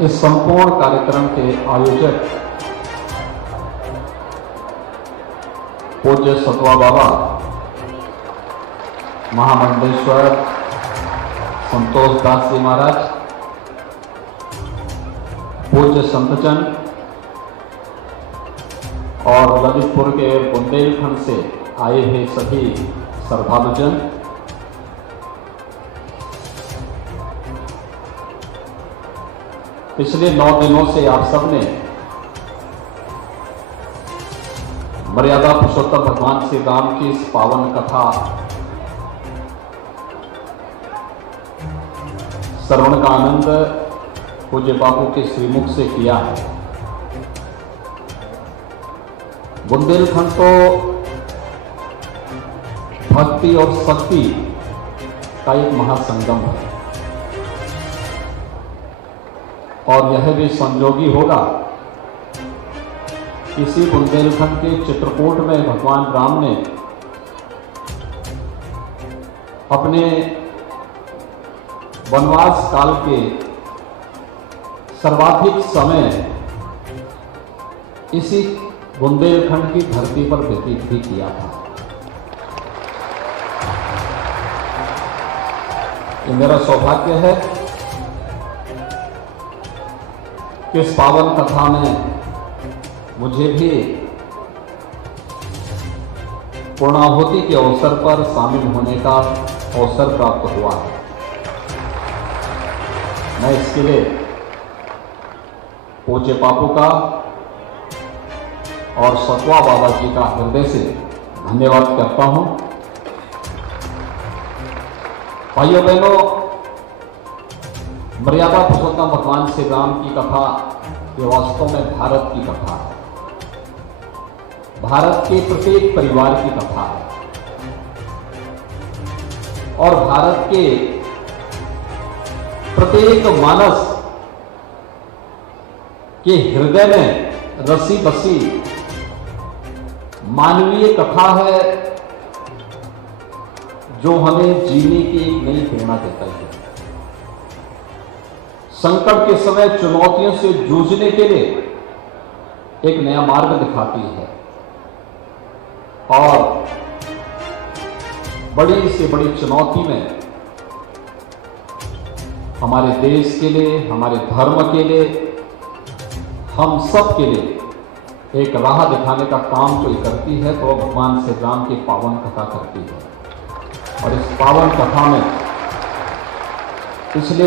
इस संपूर्ण कार्यक्रम के आयोजक पूज्य सतवा बाबा महामंडलेश्वर संतोष दास जी महाराज, पूज्य संतजन और ललितपुर के बुंदेलखंड से आए हुए सभी श्रद्धालुजन, पिछले 9 दिनों से आप सबने मर्यादा पुरुषोत्तम भगवान श्री राम की इस पावन कथा श्रवण का आनंद पूज्य बापू के श्रीमुख से किया है। बुंदेलखंड तो भक्ति और शक्ति का एक महासंगम है और यह भी संजोगी होगा। इसी बुंदेलखंड के चित्रकूट में भगवान राम ने अपने वनवास काल के सर्वाधिक समय इसी बुंदेलखंड की धरती पर व्यतीत भी किया था। ये मेरा सौभाग्य है कि इस पावन कथा में मुझे भी पूर्णाहुति के अवसर पर शामिल होने का अवसर प्राप्त हुआ है। मैं इसके लिए पूज्य बापू का और सतवा बाबा जी का हृदय से धन्यवाद करता हूं। भाइयों बहनों, मर्यादा पुरुषोत्तम भगवान श्री राम की कथा ये वास्तव में भारत की कथा है, भारत के प्रत्येक परिवार की कथा है और भारत के प्रत्येक मानस के हृदय में रसी बसी मानवीय कथा है जो हमें जीने की एक नई प्रेरणा देता है। संकट के समय चुनौतियों से जूझने के लिए एक नया मार्ग दिखाती है और बड़ी से बड़ी चुनौती में हमारे देश के लिए, हमारे धर्म के लिए, हम सब के लिए एक राह दिखाने का काम जो करती है तो भगवान श्री राम की पावन कथा करती है। और इस पावन कथा में पिछले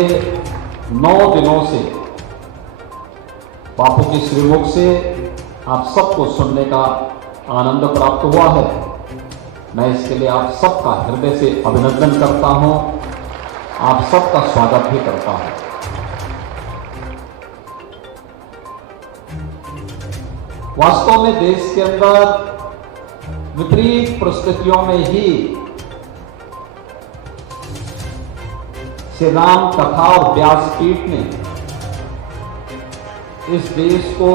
9 दिनों से बापू के श्रीमुख से आप सबको सुनने का आनंद प्राप्त हुआ है। मैं इसके लिए आप सबका हृदय से अभिनंदन करता हूं, आप सबका स्वागत भी करता हूं। वास्तव में देश के अंदर विपरीत परिस्थितियों में ही श्री राम कथा और व्यासपीठ ने इस देश को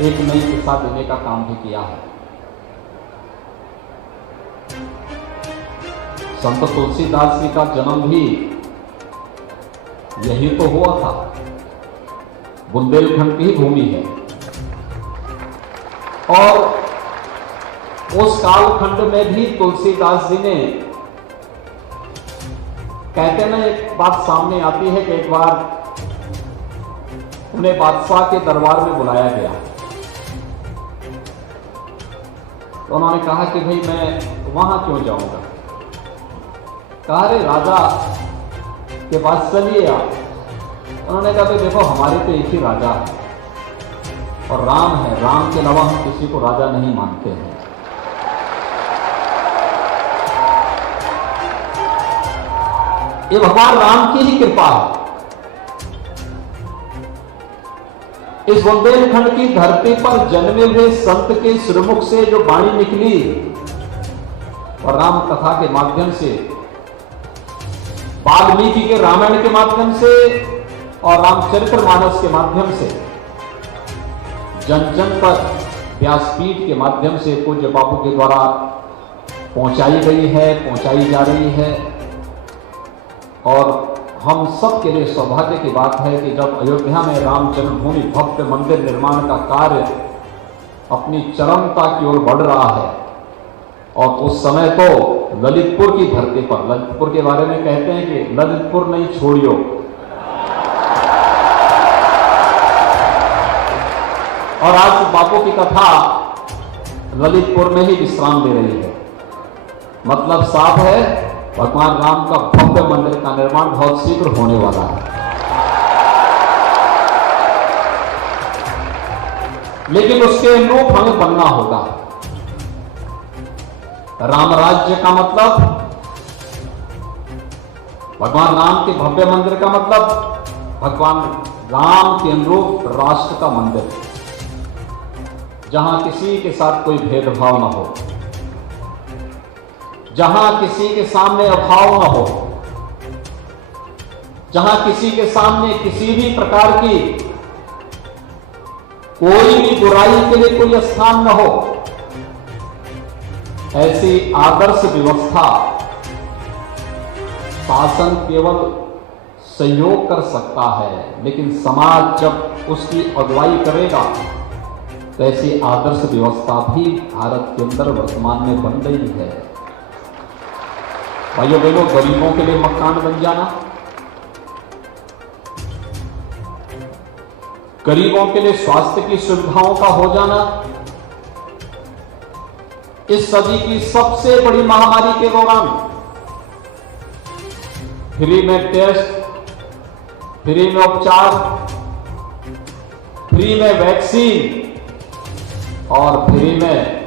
एक नई दिशा देने का काम भी किया है। संत तुलसीदास जी का जन्म भी यही तो हुआ था, बुंदेलखंड की भूमि है और उस कालखंड में भी तुलसीदास जी ने, कहते ना, एक बात सामने आती है कि एक बार उन्हें बादशाह के दरबार में बुलाया गया तो उन्होंने कहा कि भाई मैं वहां क्यों जाऊंगा। कहा अरे राजा के पास चलिए आप। उन्होंने कहा कि देखो हमारे तो एक ही राजा है और राम है, राम के अलावा हम किसी को राजा नहीं मानते हैं। ये भगवान राम की ही कृपा है। इस बुंदेलखंड की धरती पर जन्मे हुए संत के श्रीमुख से जो वाणी निकली और राम कथा के माध्यम से, वाल्मीकि के रामायण के माध्यम से और रामचरितमानस के माध्यम से जन जन तक व्यासपीठ के माध्यम से पूज्य बापू के द्वारा पहुंचाई गई है, पहुंचाई जा रही है। और हम सब के लिए सौभाग्य की बात है कि जब अयोध्या में राम जन्मभूमि भव्य मंदिर निर्माण का कार्य अपनी चरमता की ओर बढ़ रहा है, और उस समय तो ललितपुर की धरती पर, ललितपुर के बारे में कहते हैं कि ललितपुर नहीं छोड़ियो, और आज बापू की कथा ललितपुर में ही विश्राम ले रही है। मतलब साफ है, भगवान राम का भव्य मंदिर का निर्माण बहुत शीघ्र होने वाला है। लेकिन उसके अनुरूप हमें बनना होगा। राम राज्य का मतलब, भगवान राम के भव्य मंदिर का मतलब, भगवान राम के अनुरूप राष्ट्र का मंदिर, जहां किसी के साथ कोई भेदभाव न हो, जहां किसी के सामने अभाव न हो, जहां किसी के सामने किसी भी प्रकार की कोई भी बुराई के लिए कोई स्थान न हो, ऐसी आदर्श व्यवस्था शासन केवल सहयोग कर सकता है, लेकिन समाज जब उसकी अगुवाई करेगा तो ऐसी आदर्श व्यवस्था भी भारत के अंदर वर्तमान में बन रही है। भाइयों बहनों, गरीबों के लिए मकान बन जाना, गरीबों के लिए स्वास्थ्य की सुविधाओं का हो जाना, इस सदी की सबसे बड़ी महामारी के दौरान फ्री में टेस्ट, फ्री में उपचार, फ्री में वैक्सीन और फ्री में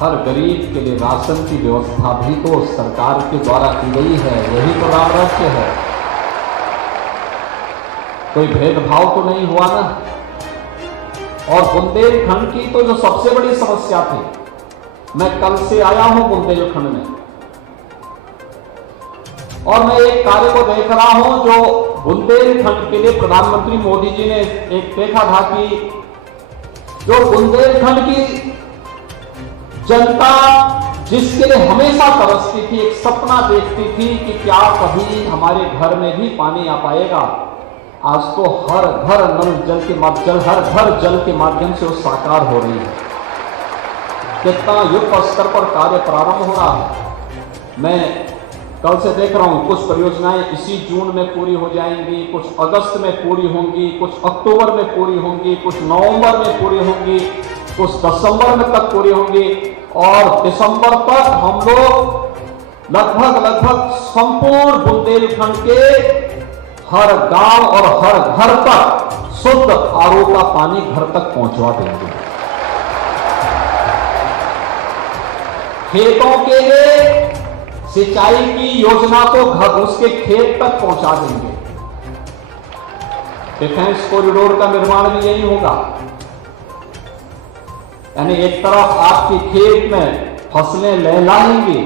हर गरीब के लिए राशन की व्यवस्था भी तो सरकार के द्वारा की गई है। यही तो राम राज्य है। कोई भेदभाव तो नहीं हुआ ना। और बुंदेलखंड की तो जो सबसे बड़ी समस्या थी, मैं कल से आया हूं बुंदेलखंड में, और मैं एक कार्य को देख रहा हूं जो बुंदेलखंड के लिए प्रधानमंत्री मोदी जी ने एक देखा था कि जो बुंदेलखंड की जनता जिसके लिए हमेशा तरसती थी, एक सपना देखती थी कि क्या कभी हमारे घर में भी पानी आ पाएगा, आज तो हर घर नल जल के हर घर जल के माध्यम से वो साकार हो रही है। कितना युद्ध स्तर पर कार्य प्रारंभ हो रहा है। मैं कल से देख रहा हूं, कुछ परियोजनाएं इसी जून में पूरी हो जाएंगी, कुछ अगस्त में पूरी होंगी, कुछ अक्टूबर में पूरी होंगी, कुछ नवंबर में पूरी होंगी, कुछ दिसंबर में तक पूरी होंगी, और दिसंबर तक हम लोग लगभग संपूर्ण बुंदेलखंड के हर गांव और हर घर तक शुद्ध आरओ का पानी घर तक पहुंचवा देंगे। खेतों के लिए सिंचाई की योजना को घर उसके खेत तक पहुंचा देंगे। डिफेंस कॉरिडोर का निर्माण भी यही होगा। यानी एक तरफ आपके खेत में फसलें लहलाएंगी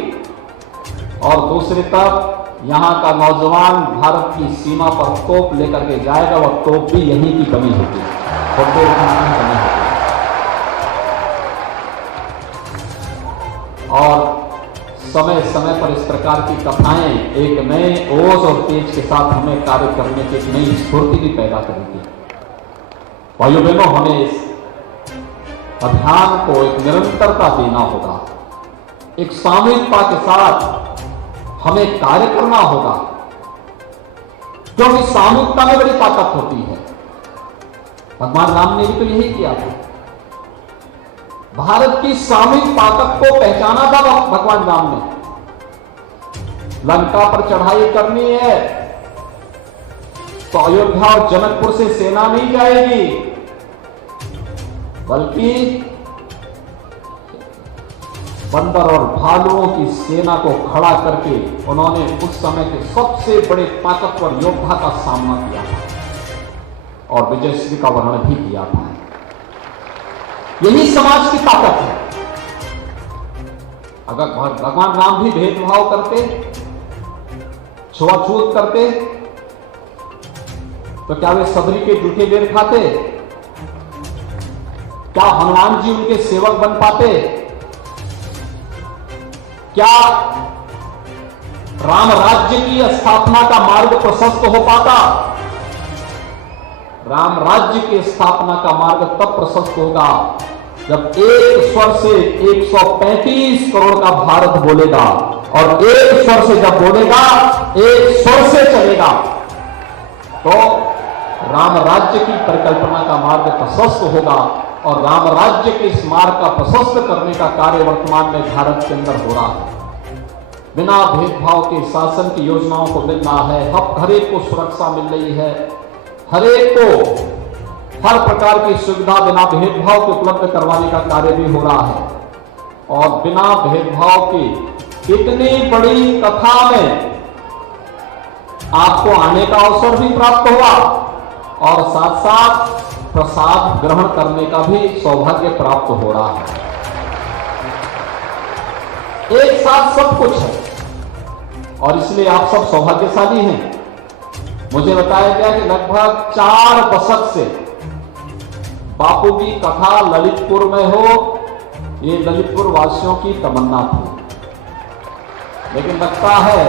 और दूसरी तरफ यहां का नौजवान भारत की सीमा पर तोप लेकर के जाएगा, वह तोप भी यहीं की बनी होगी, बुंदेलखंड की बनी होगी। और समय समय पर इस प्रकार की कथाएं एक नए ओज और तेज के साथ हमें कार्य करने की एक नई स्फूर्ति भी पैदा करेगी। भाइयों बहनों, हमें इस अभियान को एक निरंतरता देना होगा, एक सामूहिकता के साथ हमें कार्य करना होगा, क्योंकि सामूहिकता में बड़ी ताकत होती है। भगवान राम ने भी तो यही किया था। भारत की सामूहिक ताकत को पहचाना था भगवान राम ने। लंका पर चढ़ाई करनी है तो अयोध्या और जनकपुर से सेना नहीं जाएगी, बल्कि बंदर और भालुओं की सेना को खड़ा करके उन्होंने उस समय के सबसे बड़े ताकतवर योद्धा का सामना किया था और विजयश्री का वर्णन भी किया था। यही समाज की ताकत है। अगर भगवान राम भी भेदभाव करते, छुआछूत करते, तो क्या वे सबरी के जूठे बेर खाते? क्या हनुमान जी उनके सेवक बन पाते? क्या राम राज्य की स्थापना का मार्ग प्रशस्त हो पाता। राम राज्य की स्थापना का मार्ग तब प्रशस्त होगा जब एक स्वर से 135 करोड़ का भारत बोलेगा, और एक स्वर से जब बोलेगा, एक स्वर से चलेगा, तो राम राज्य की परिकल्पना का मार्ग प्रशस्त होगा। और राम राज्य के इस मार्ग का प्रशस्त करने का कार्य वर्तमान में भारत के अंदर हो रहा है। बिना भेदभाव के शासन की योजनाओं को मिल रहा है, हर एक को सुरक्षा मिल रही है, हर एक को हर प्रकार की सुविधा बिना भेदभाव के उपलब्ध करवाने का कार्य भी हो रहा है। और बिना भेदभाव की इतनी बड़ी कथा में आपको आने का अवसर भी प्राप्त हुआ और साथ साथ प्रसाद ग्रहण करने का भी सौभाग्य प्राप्त हो रहा है। एक साथ सब कुछ है और इसलिए आप सब सौभाग्यशाली हैं। मुझे बताया गया कि लगभग 4 दशक से बापू की कथा ललितपुर में हो, ये ललितपुर वासियों की तमन्ना थी, लेकिन लगता है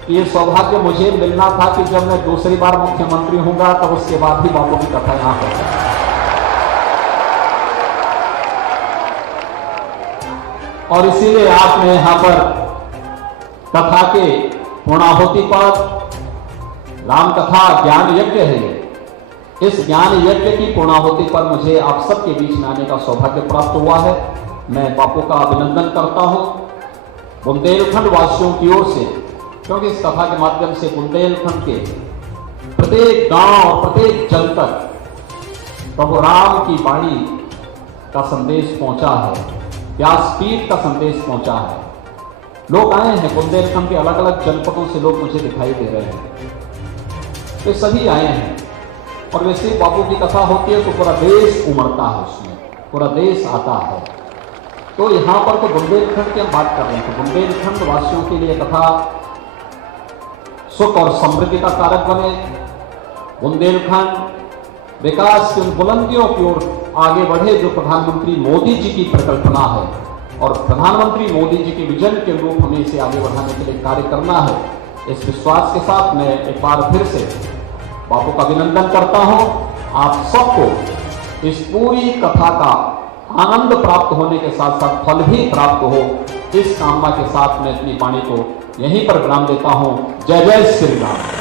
कि ये सौभाग्य मुझे मिलना था कि जब मैं दूसरी बार मुख्यमंत्री होऊंगा तब उसके बाद ही बापू की कथा यहां पर। और इसीलिए आपने यहां पर कथा के पूर्णाहुति पर, राम कथा ज्ञान यज्ञ है, इस ज्ञान यज्ञ की पूर्णाहुति पर मुझे आप सबके बीच में आने का सौभाग्य प्राप्त हुआ है। मैं बापू का अभिनंदन करता हूं बुंदेलखंड वासियों की ओर से, क्योंकि इस कथा के माध्यम से बुंदेलखंड के प्रत्येक गांव और प्रत्येक जन तक प्रभु राम की वाणी का संदेश पहुंचा है, व्यासपीठ का संदेश पहुंचा है। लोग आए हैं, बुंदेलखंड के अलग अलग जनपदों से लोग मुझे दिखाई दे रहे हैं, वे सभी आए हैं। और वैसे बापू की कथा होती है तो पूरा देश उमड़ता है, उसमें पूरा देश आता है। तो यहां पर तो बुंदेलखंड की हम बात कर रहे हैं, तो बुंदेलखंड वासियों के लिए कथा सुख और समृद्धि का कारक बने, बुंदेलखंड विकास की उन बुलंदियों की ओर आगे बढ़े जो प्रधानमंत्री मोदी जी की परिकल्पना है, और प्रधानमंत्री मोदी जी के विजन के रूप हमें इसे आगे बढ़ाने के लिए कार्य करना है। इस विश्वास के साथ मैं एक बार फिर से बापू का अभिनंदन करता हूं। आप सबको इस पूरी कथा का आनंद प्राप्त होने के साथ साथ फल भी प्राप्त हो, इस कामना के साथ मैं अपनी वाणी को यहीं पर विराम देता हूं। जय जय श्री राम।